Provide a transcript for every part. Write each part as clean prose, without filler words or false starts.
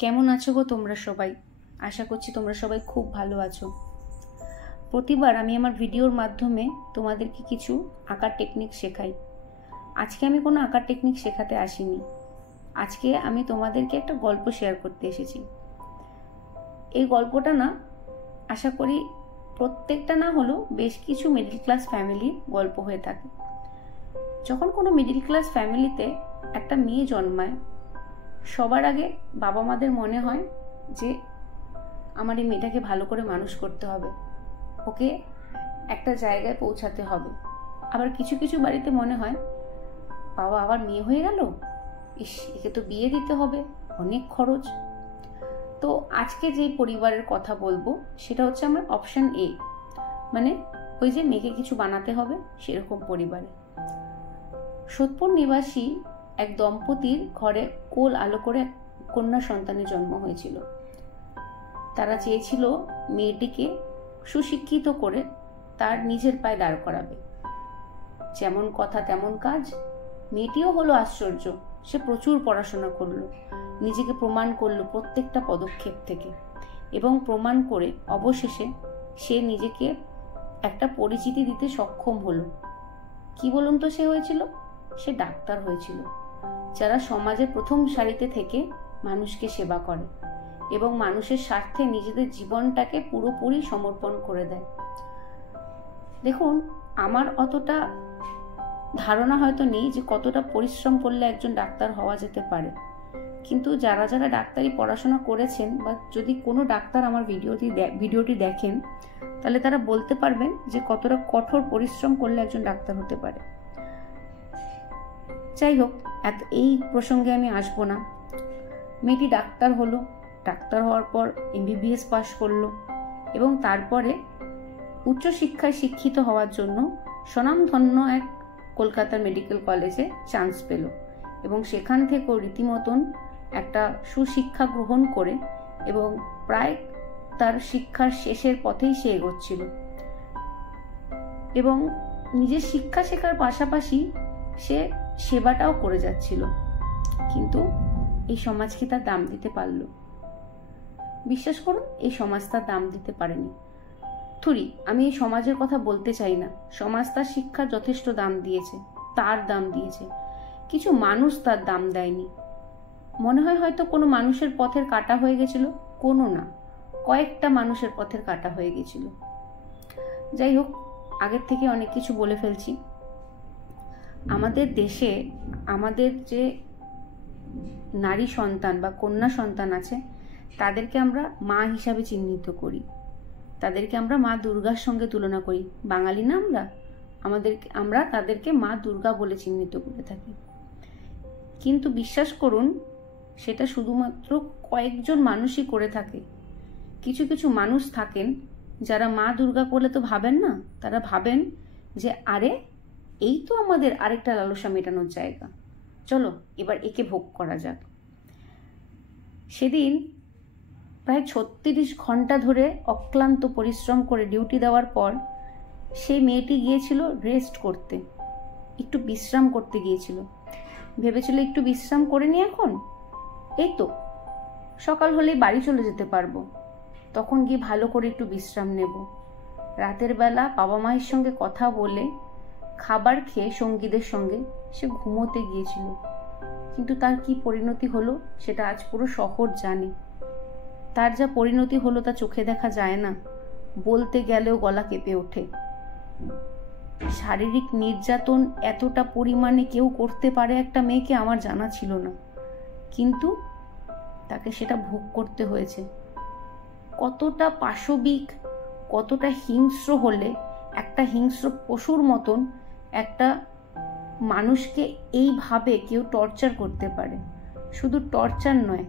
কেমন আছো গো তোমরা সবাই? আশা করছি তোমরা সবাই খুব ভালো আছো। প্রতিবার আমি আমার ভিডিওর মাধ্যমে তোমাদেরকে কিছু আঁকার টেকনিক শেখাই। আজকে আমি কোনো আঁকার টেকনিক শেখাতে আসিনি। আজকে আমি তোমাদেরকে একটা গল্প শেয়ার করতে এসেছি। এই গল্পটা না, আশা করি প্রত্যেকটা না হলেও বেশ কিছু মিডল ক্লাস ফ্যামিলির গল্প হয়ে থাকে। যখন কোনো মিডল ক্লাস ফ্যামিলিতে একটা মেয়ে জন্মায়, সবার আগে বাবা মাদের মনে হয় যে আমার এই মেয়েটাকে ভালো করে মানুষ করতে হবে, ওকে একটা জায়গায় পৌঁছাতে হবে। আবার কিছু কিছু বাড়িতে মনে হয় বাবা আবার মেয়ে হয়ে গেল, ইস একে তো বিয়ে দিতে হবে, অনেক খরচ। তো আজকে যে পরিবারের কথা বলবো সেটা হচ্ছে আমার অপশন এ, মানে ওই যে মেয়েকে কিছু বানাতে হবে সেরকম পরিবারে। সোদপুর নিবাসী এক দম্পতির ঘরে কোল আলো করে কন্যা সন্তানের জন্ম হয়েছিল। তারা চেয়েছিল মেয়েটিকে সুশিক্ষিত করে তার নিজের পায়ে দাঁড় করাবে। যেমন কথা তেমন কাজ, মেয়েটিও হলো আশ্চর্য। সে প্রচুর পড়াশোনা করলো, নিজেকে প্রমাণ করলো প্রত্যেকটা পদক্ষেপ থেকে, এবং প্রমাণ করে অবশেষে সে নিজেকে একটা পরিচিতি দিতে সক্ষম হলো। কি বলুন তো সে হয়েছিল? সে ডাক্তার হয়েছিল, যারা সমাজে প্রথম সারিতে থেকে মানুষকে সেবা করে এবং মানুষের স্বার্থে নিজেদের জীবনটাকে পুরোপুরি সমর্পণ করে দেয়। দেখুন, আমার অতটা ধারণা হয়তো নেই যে কতটা পরিশ্রম করলে একজন ডাক্তার হওয়া যেতে পারে, কিন্তু যারা যারা ডাক্তারি পড়াশোনা করেছেন বা যদি কোনো ডাক্তার আমার ভিডিওটি দেখেন, তাহলে তারা বলতে পারবেন যে কতটা কঠোর পরিশ্রম করলে একজন ডাক্তার হতে পারে। যাই হোক, এই প্রসঙ্গে আমি আসবো না। মেয়েটি ডাক্তার হলো, ডাক্তার হওয়ার পর MBBS পাশ করলো এবং তারপরে উচ্চশিক্ষায় শিক্ষিত হওয়ার জন্য স্বনামধন্য এক কলকাতা মেডিকেল কলেজে চান্স পেল এবং সেখান থেকেও রীতিমতন একটা সুশিক্ষা গ্রহণ করে এবং প্রায় তার শিক্ষার শেষের পথেই সে এগোচ্ছিল এবং নিজের শিক্ষা শেখার পাশাপাশি সে সেবাটাও করে যাচ্ছিল। কিন্তু এই সমাজ কি তার দাম দিতে পারল? বিশ্বাস করুন, এই সমাজ তার দাম দিতে পারেনি। আমি এই সমাজের কথা বলতে চাই না। সমাজ তার শিক্ষার যথেষ্ট দাম দিয়েছে, তার দাম দিয়েছে, কিছু মানুষ তার দাম দেয়নি। মনে হয় হয়তো কোনো মানুষের পথের কাটা হয়ে গেছিল, কোনো না, কয়েকটা মানুষের পথের কাটা হয়ে গেছিল। যাই হোক, আগের থেকে অনেক কিছু বলে ফেলছি। আমাদের দেশে আমাদের যে নারী সন্তান বা কন্যা সন্তান আছে, তাদেরকে আমরা মা হিসাবে চিহ্নিত করি, তাদেরকে আমরা মা দুর্গার সঙ্গে তুলনা করি। বাঙালি না আমরা তাদেরকে মা দুর্গা বলে চিহ্নিত করে থাকি। কিন্তু বিশ্বাস করুন, সেটা শুধুমাত্র কয়েকজন মানুষই করে থাকে। কিছু কিছু মানুষ থাকেন যারা মা দুর্গা করলে তো ভাবেন না, তারা ভাবেন যে আরে এই তো আমাদের আরেকটা লালসা মেটানোর জায়গা, চলো এবার একে ভোগ করা যাক। সেদিন প্রায় 36 ঘন্টা ধরে অক্লান্ত পরিশ্রম করে ডিউটি দেওয়ার পর সেই মেয়েটি গিয়েছিল রেস্ট করতে, একটু বিশ্রাম করতে গিয়েছিল। ভেবেছিল একটু বিশ্রাম করে নি, এখন এই তো সকাল হলেই বাড়ি চলে যেতে পারবো, তখন গিয়ে ভালো করে একটু বিশ্রাম নেব। রাতের বেলা বাবা মায়ের সঙ্গে কথা বলে খাবার খেয়ে সঙ্গীদের সঙ্গে সে ঘুমোতে গিয়েছিল। কিন্তু তার কি পরিণতি হলো সেটা আজ পুরো শহর জানে। তার যা পরিণতি হলো তা চোখে দেখা যায় না, বলতে গেলেও গলা কেঁপে ওঠে। শারীরিক নির্যাতন এতটা পরিমাণে কেউ করতে পারে একটা মেয়েকে আমার জানা ছিল না, কিন্তু তাকে সেটা ভোগ করতে হয়েছে। কতটা পাশবিক, কতটা হিংস্র হলে একটা হিংস্র পশুর মতন একটা মানুষকে এইভাবে কেউ টর্চার করতে পারে। শুধু টর্চার নয়,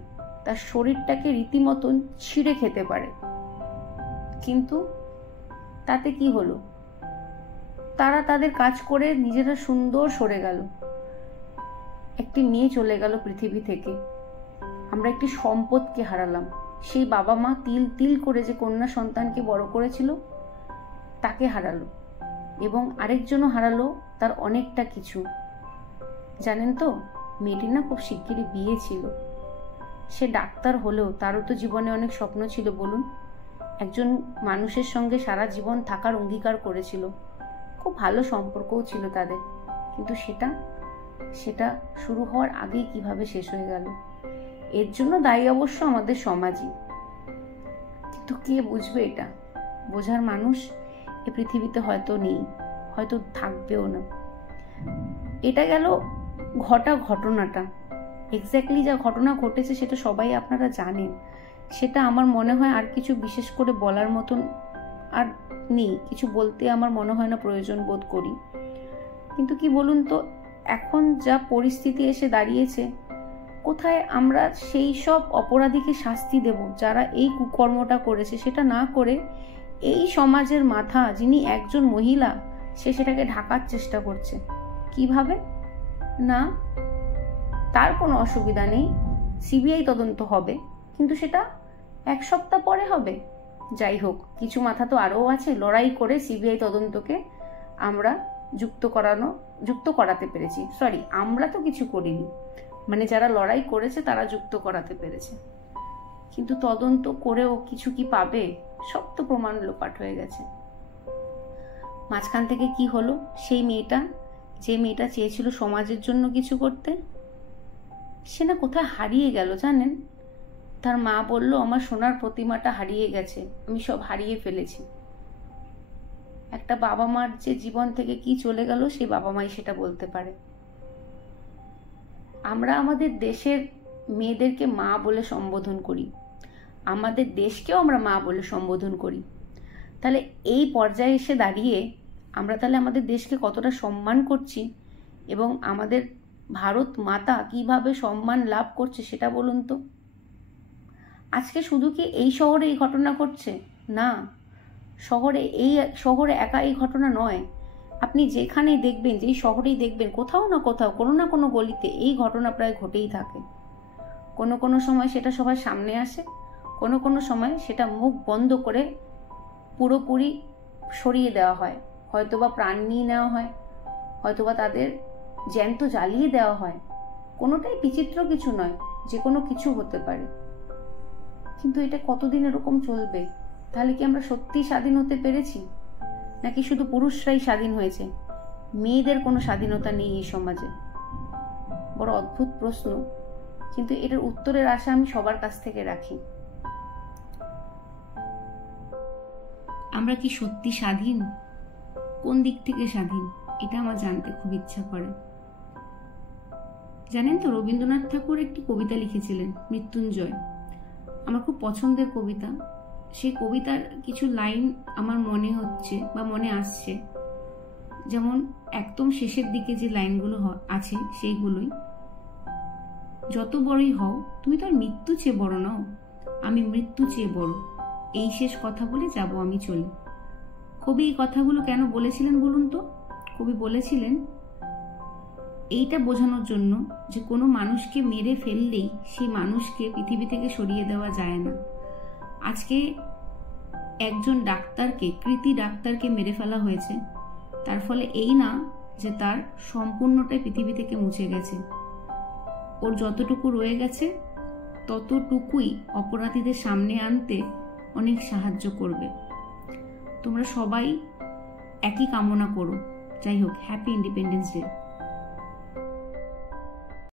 তার শরীরটাকে রীতিমতন ছিঁড়ে খেতে পারে। কিন্তু তাতে কি হলো? তারা তাদের কাজ করে নিজেরা সুন্দর সরে গেল। একটি মেয়ে চলে গেল পৃথিবী থেকে, আমরা একটি সম্পদকে হারালাম। সেই বাবা মা তিল তিল করে যে কন্যা সন্তানকে বড় করেছিল তাকে হারালো, এবং আরেকজনও হারালো তার অনেকটা কিছু। জানেন তো, মেয়েটির না খুব শিগগিরই বিয়ে ছিল। সে ডাক্তার হলেও তারও তো জীবনে অনেক স্বপ্ন ছিল, বলুন। একজন মানুষের সঙ্গে সারা জীবন থাকার অঙ্গীকার করেছিল, খুব ভালো সম্পর্কও ছিল তাদের, কিন্তু সেটা শুরু হওয়ার আগেই কিভাবে শেষ হয়ে গেল। এর জন্য দায়ী অবশ্য আমাদের সমাজই, কিন্তু কে বুঝবে এটা? বোঝার মানুষ এ পৃথিবীতে হয়তো নেই, হয়তো থাকবেও না। এটা গেল ঘটনাটা। এক্স্যাক্টলি যা ঘটনা ঘটেছে সেটা সবাই আপনারা জানেন। সেটা আমার মনে হয় আর কিছু বিশেষ করে বলার মতন আর নেই, কিছু বলতে আমার মনে হয় না প্রয়োজন বোধ করি। কিন্তু কি বলুন তো, এখন যা পরিস্থিতি এসে দাঁড়িয়েছে, কোথায় আমরা সেই সব অপরাধীকে শাস্তি দেব যারা এই কুকর্মটা করেছে? সেটা না করে এই সমাজের মাথা, যিনি একজন মহিলা, সে সেটাকে ঢাকার চেষ্টা করছে। কিভাবে? না, তার কোনো অসুবিধা নেই, সিবিআই তদন্ত হবে, কিন্তু সেটা 1 সপ্তাহ পরে হবে। যাই হোক, কিছু মাথা তো আরও আছে, লড়াই করে সিবিআই তদন্তকে আমরা যুক্ত করাতে পেরেছি। সরি, আমরা তো কিছু করিনি, মানে যারা লড়াই করেছে তারা যুক্ত করাতে পেরেছে, কিন্তু তদন্ত করেও কিছু কি পাবে? সব তো প্রমাণ লোপাট হয়ে গেছে। মাঝখান থেকে কি হলো? সেই মেয়েটা, যে মেয়েটা চেয়েছিল সমাজের জন্য কিছু করতে, সে না কোথায় হারিয়ে গেল জানেন? তার মা বলল, আমার সোনার প্রতিমাটা হারিয়ে গেছে, আমি সব হারিয়ে ফেলেছি। একটা বাবা মার যে জীবন থেকে কি চলে গেল, সেই বাবা মাই সেটা বলতে পারে। আমরা আমাদের দেশের মেয়েদেরকে মা বলে সম্বোধন করি, আমাদের দেশকেও আমরা মা বলে সম্বোধন করি। তাহলে এই পর্যায়ে এসে দাঁড়িয়ে আমরা তাহলে আমাদের দেশকে কতটা সম্মান করছি এবং আমাদের ভারত মাতা কিভাবে সম্মান লাভ করছে সেটা বলুন তো। আজকে শুধু কি এই শহরে এই ঘটনা ঘটছে? না, শহরে একা এই ঘটনা নয়। আপনি যেখানেই দেখবেন, যেই শহরেই দেখবেন, কোথাও না কোথাও, কোনো না কোনো গলিতে এই ঘটনা প্রায় ঘটেই থাকে। কোনো সময় সেটা সবার সামনে আসে, কোনো সময় সেটা মুখ বন্ধ করে পুরোপুরি সরিয়ে দেওয়া হয়, হয়তোবা প্রাণ নিয়ে নেওয়া হয়, হয়তোবা তাদের জ্যান্ত জ্বালিয়ে দেওয়া হয়। কোনোটাই বিচিত্র কিছু নয়, যে কোনো কিছু হতে পারে। কিন্তু এটা কতদিন এরকম চলবে? তাহলে কি আমরা সত্যি স্বাধীন হতে পেরেছি, নাকি শুধু পুরুষরাই স্বাধীন হয়েছে, মেয়েদের কোনো স্বাধীনতা নেই এই সমাজে? বড় অদ্ভুত প্রশ্ন, কিন্তু এটার উত্তরের আশা আমি সবার কাছ থেকে রাখি। আমরা কি সত্যি স্বাধীন? কোন দিক থেকে স্বাধীন? এটা আমার জানতে খুব ইচ্ছা করে। জানেন তো, রবীন্দ্রনাথ ঠাকুর একটি কবিতা লিখেছিলেন, মৃত্যুঞ্জয়। আমার খুব পছন্দের কবিতা। সেই কবিতার কিছু লাইন আমার মনে হচ্ছে বা মনে আসছে, যেমন একদম শেষের দিকে যে লাইনগুলো আছে সেইগুলোই, যত বড়ই হও তুমি তো আর মৃত্যু চেয়ে বড় নও, আমি মৃত্যু চেয়ে বড়, এই শেষ কথা বলে যাব আমি চলে। কবি এই কথাগুলো কেন বলেছিলেন বলুন তো? কবি বলেছিলেন এইটা বোঝানোর জন্য যে কোনো মানুষকে মেরে ফেললেই সেই মানুষকে পৃথিবী থেকে সরিয়ে দেওয়া যায় না। আজকে একজন ডাক্তারকে, কৃতি ডাক্তারকে মেরে ফেলা হয়েছে, তার ফলে এই না যে তার সম্পূর্ণটাই পৃথিবী থেকে মুছে গেছে। ওর যতটুকু রয়ে গেছে ততটুকুই অপরাধীদের সামনে আনতে অনেক সাহায্য করবে। তোমরা সবাই একই কামনা করো। যাই হোক, হ্যাপি ইন্ডিপেন্ডেন্স ডে।